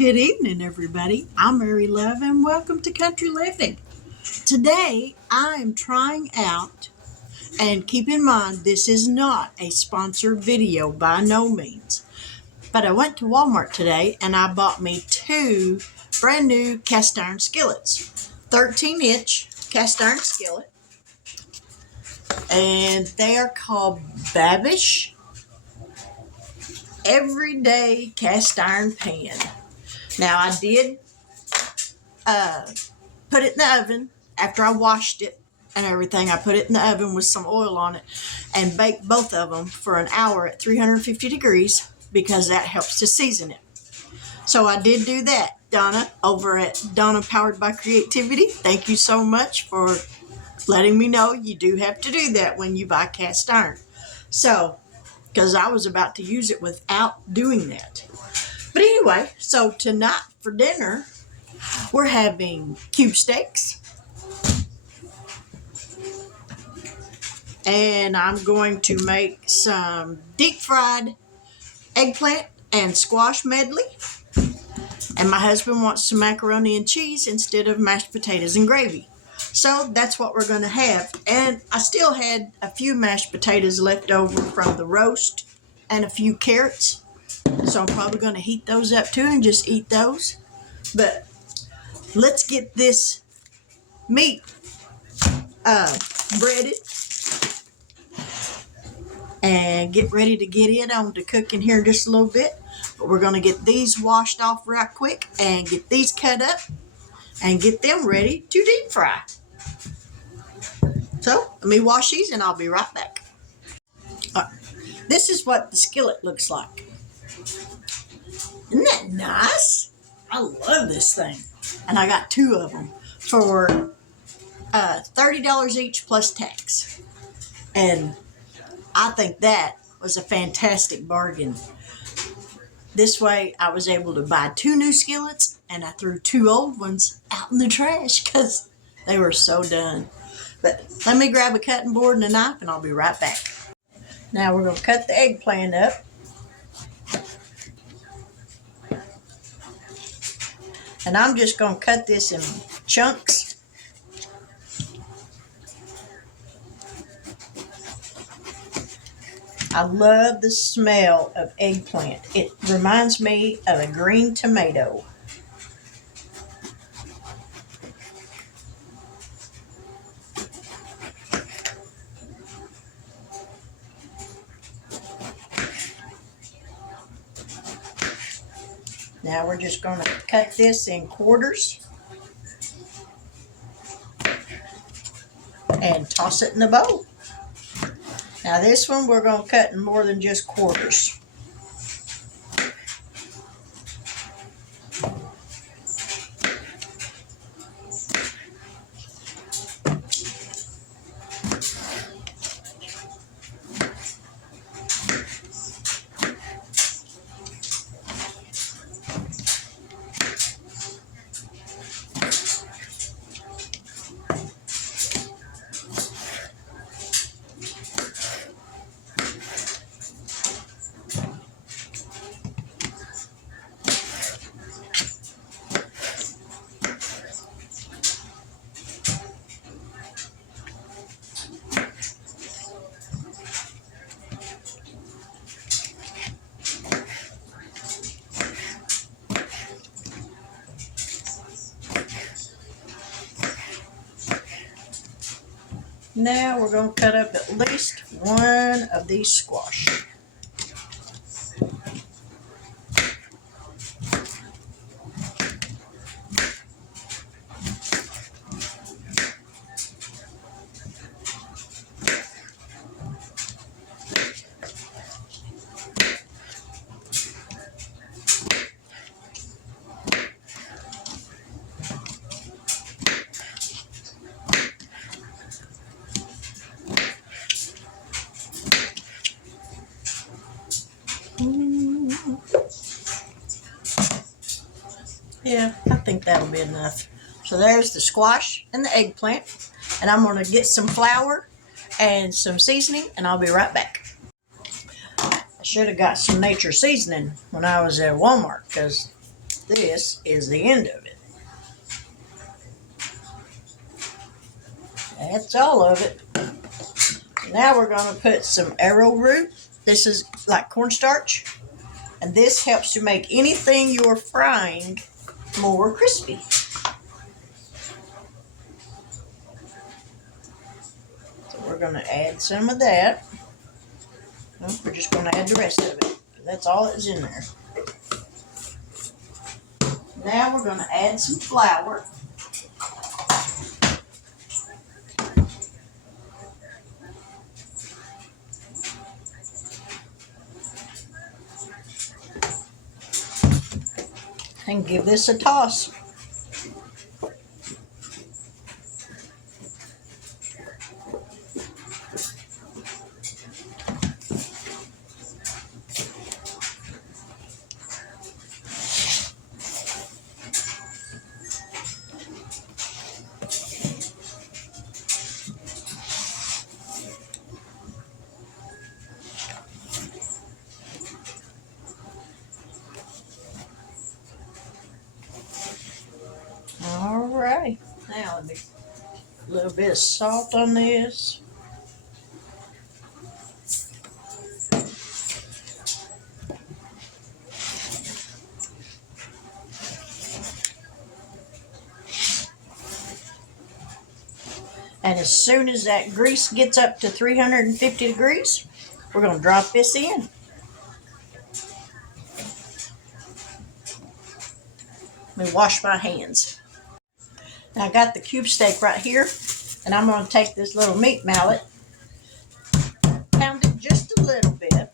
Good evening, everybody. I'm Mary Love, and welcome to Country Living. Today, I am trying out, and keep in mind, this is not a sponsored video by no means, but I went to Walmart today and I bought me two brand new cast iron skillets, 13-inch cast iron skillet, and they are called Babish Everyday Cast Iron Pan. Now, I did put it in the oven after I washed it and everything. I put it in the oven with some oil on it and baked both of them for an hour at 350 degrees because that helps to season it. So I did do that. Donna over at Donna Powered by Creativity, thank you so much for letting me know you do have to do that when you buy cast iron. So, because I was about to use it without doing that. But anyway, so tonight for dinner, we're having cube steaks, and I'm going to make some deep fried eggplant and squash medley, and my husband wants some macaroni and cheese instead of mashed potatoes and gravy. So that's what we're going to have. And I still had a few mashed potatoes left over from the roast and a few carrots, so I'm probably going to heat those up too and just eat those. But let's get this meat breaded and get ready to get it on to cooking here in just a little bit. But we're going to get these washed off right quick and get these cut up and get them ready to deep fry. So let me wash these and I'll be right back. This is what the skillet looks like. Isn't that nice? I love this thing. And I got two of them for $30 each plus tax. And I think that was a fantastic bargain. This way I was able to buy two new skillets and I threw two old ones out in the trash because they were so done. But let me grab a cutting board and a knife and I'll be right back. Now we're going to cut the eggplant up. And I'm just going to cut this in chunks. I love the smell of eggplant. It reminds me of a green tomato. Now we're just going to cut this in quarters and toss it in the bowl. Now this one we're going to cut in more than just quarters. Now we're going to cut up at least one of these squash. Yeah, I think that'll be enough. So there's the squash and the eggplant. And I'm going to get some flour and some seasoning, and I'll be right back. I should have got some nature seasoning when I was at Walmart because this is the end of it. That's all of it. Now we're going to put some arrowroot. This is like cornstarch. And this helps to make anything you're frying more crispy. So we're going to add some of that. Well, we're just going to add the rest of it. That's all that's in there. Now we're going to add some flour. And give this a toss. Alright, now let me a little bit of salt on this. And as soon as that grease gets up to 350 degrees, we're going to drop this in. Let me wash my hands. Now I got the cube steak right here, and I'm going to take this little meat mallet, pound it just a little bit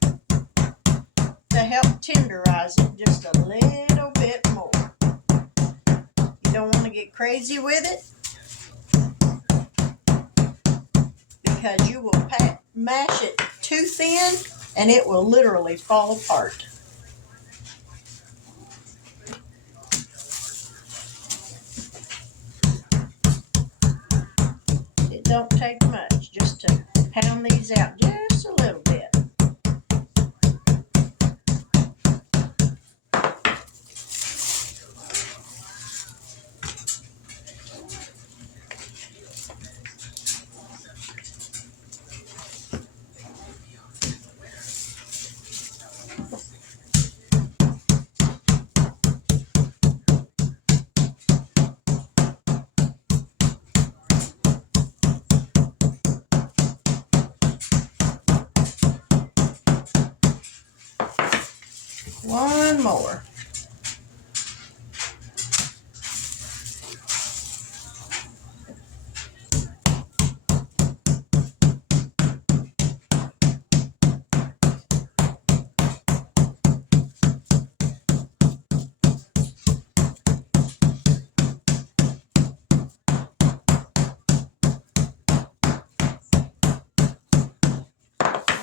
to help tenderize it just a little bit more. You don't want to get crazy with it, because you will mash it too thin and it will literally fall apart. It don't take much just to pound these out just a little bit. One more.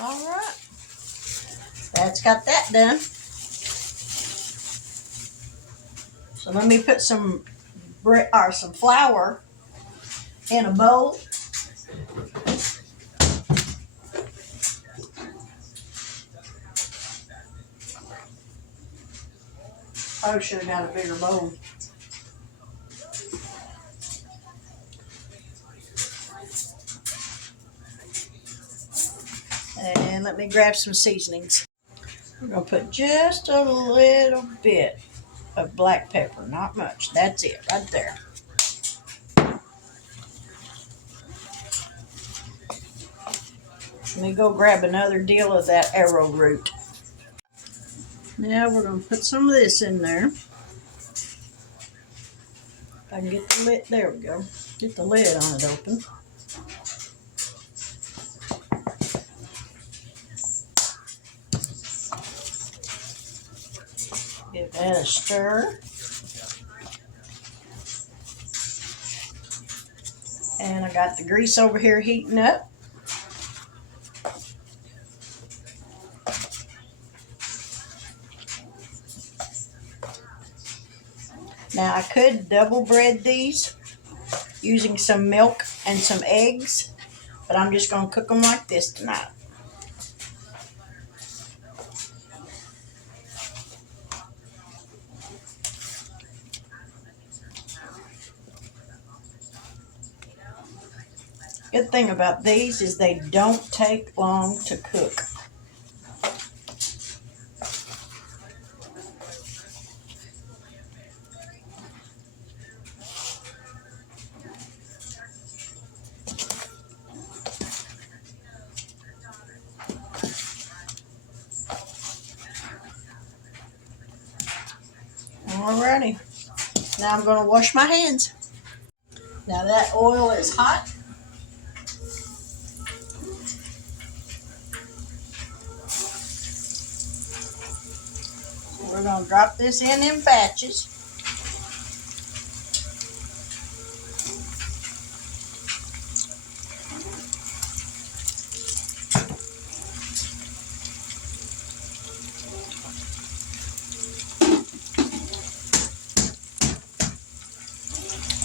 All right. That's got that done. So let me put some flour in a bowl. I should have got a bigger bowl. And let me grab some seasonings. We're going to put just a little bit of black pepper, not much. That's it right there. Let me go grab another deal of that arrowroot. Now we're going to put some of this in there. If I can get the lid, there we go. Get the lid on it open. Give that a stir. And I got the grease over here heating up. Now I could double bread these using some milk and some eggs, but I'm just going to cook them like this tonight. Good thing about these is they don't take long to cook. Alrighty, now I'm going to wash my hands. Now that oil is hot. We're going to drop this in batches.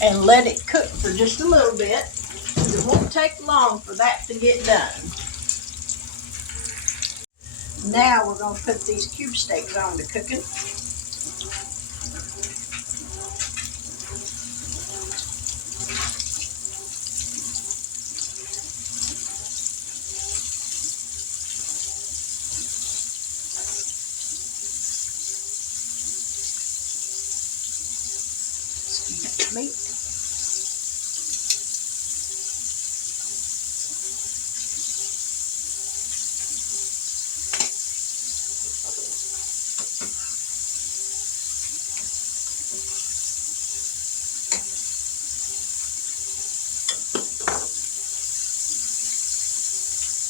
And let it cook for just a little bit. It won't take long for that to get done. Now we're going to put these cube steaks on to cooking. Meat.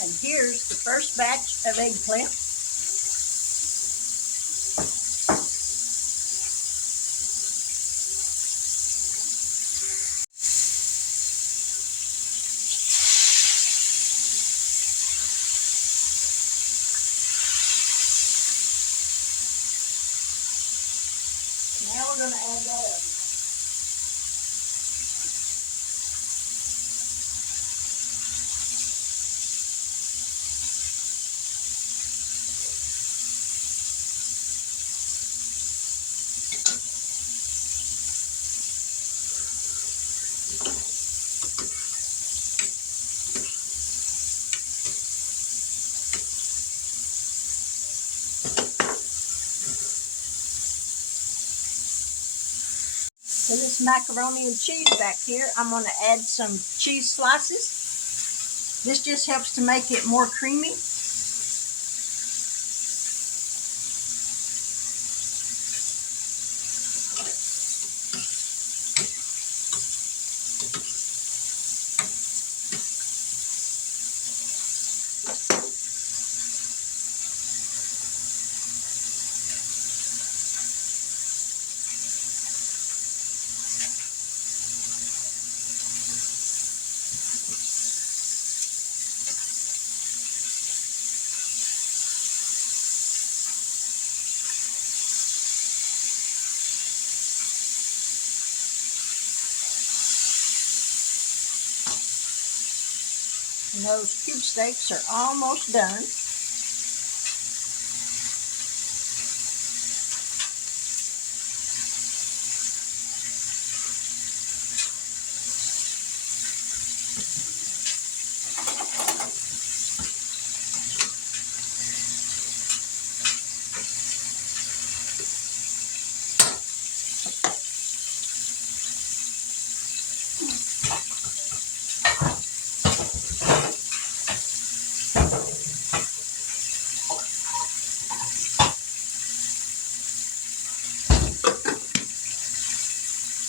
And here's the first batch of eggplant. Now we're going to add that up. To this macaroni and cheese back here, I'm going to add some cheese slices. This just helps to make it more creamy. And those cube steaks are almost done.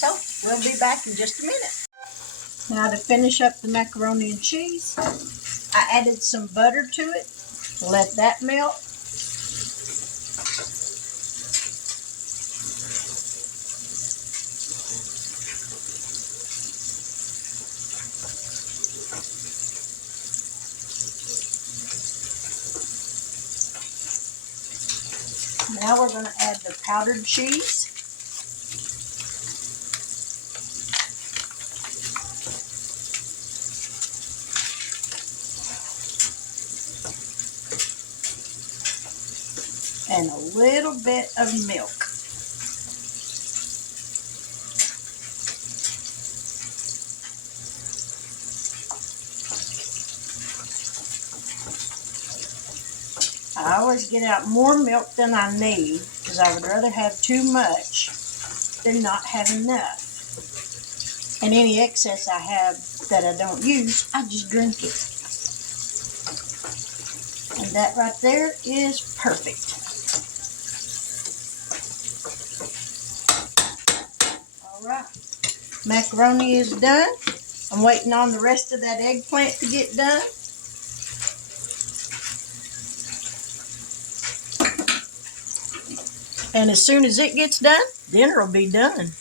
So we'll be back in just a minute. Now to finish up the macaroni and cheese, I added some butter to it. Let that melt. Now we're going to add the powdered cheese. And a little bit of milk. I always get out more milk than I need because I would rather have too much than not have enough. And any excess I have that I don't use, I just drink it. And that right there is perfect. All right, macaroni is done. I'm waiting on the rest of that eggplant to get done. And as soon as it gets done, dinner will be done.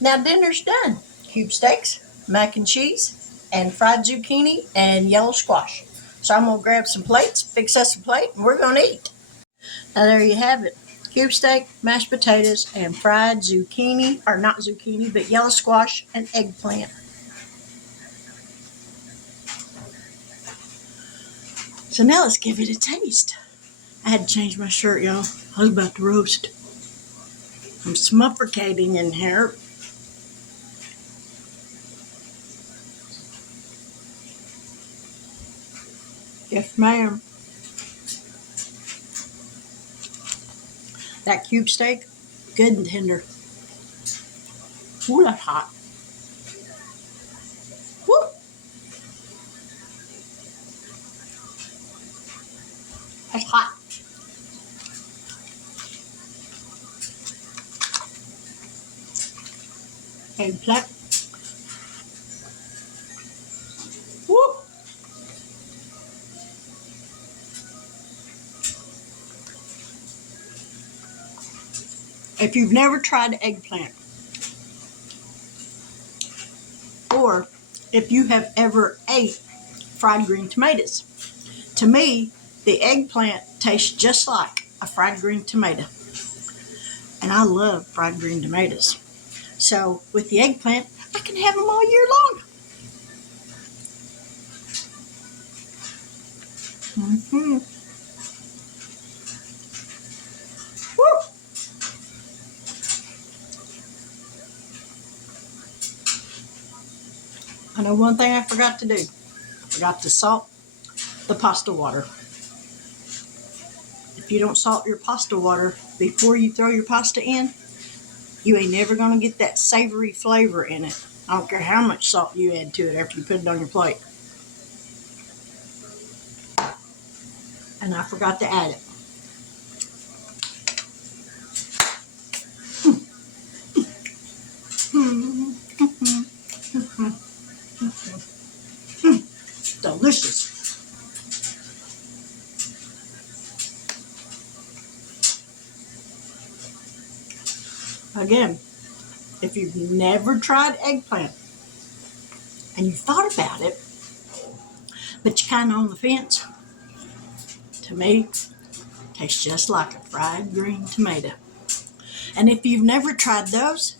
Now dinner's done. Cube steaks, mac and cheese, and fried zucchini and yellow squash. So I'm gonna grab some plates, fix us a plate, and we're gonna eat. Now there you have it. Cube steak, mashed potatoes, and fried zucchini, or not zucchini, but yellow squash and eggplant. So now let's give it a taste. I had to change my shirt, y'all. I was about to roast. I'm suffocating in here. Yes, ma'am. That cube steak, good and tender. Ooh, that's hot. Woo! That's hot. Eggplant. Woo! If you've never tried eggplant, or if you have ever ate fried green tomatoes, to me, the eggplant tastes just like a fried green tomato. And I love fried green tomatoes. So with the eggplant, I can have them all year long. Mm-hmm. Woo! I know one thing I forgot to do. I forgot to salt the pasta water. If you don't salt your pasta water before you throw your pasta in, you ain't never going to get that savory flavor in it. I don't care how much salt you add to it after you put it on your plate. And I forgot to add it. Delicious. Again, if you've never tried eggplant and you thought about it, but you're kind of on the fence, to me, it tastes just like a fried green tomato. And if you've never tried those,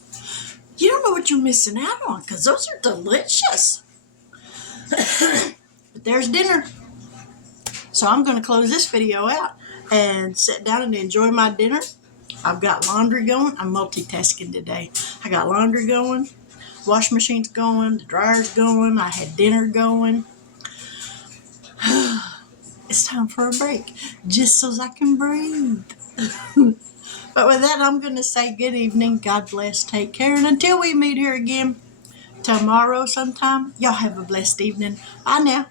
you don't know what you're missing out on because those are delicious. But there's dinner. So I'm going to close this video out and sit down and enjoy my dinner. I've got laundry going. I'm multitasking today. I got laundry going, wash machine's going, the dryer's going, I had dinner going. It's time for a break, just so I can breathe. But with that, I'm going to say good evening, God bless, take care, and until we meet here again tomorrow sometime, y'all have a blessed evening. Bye now.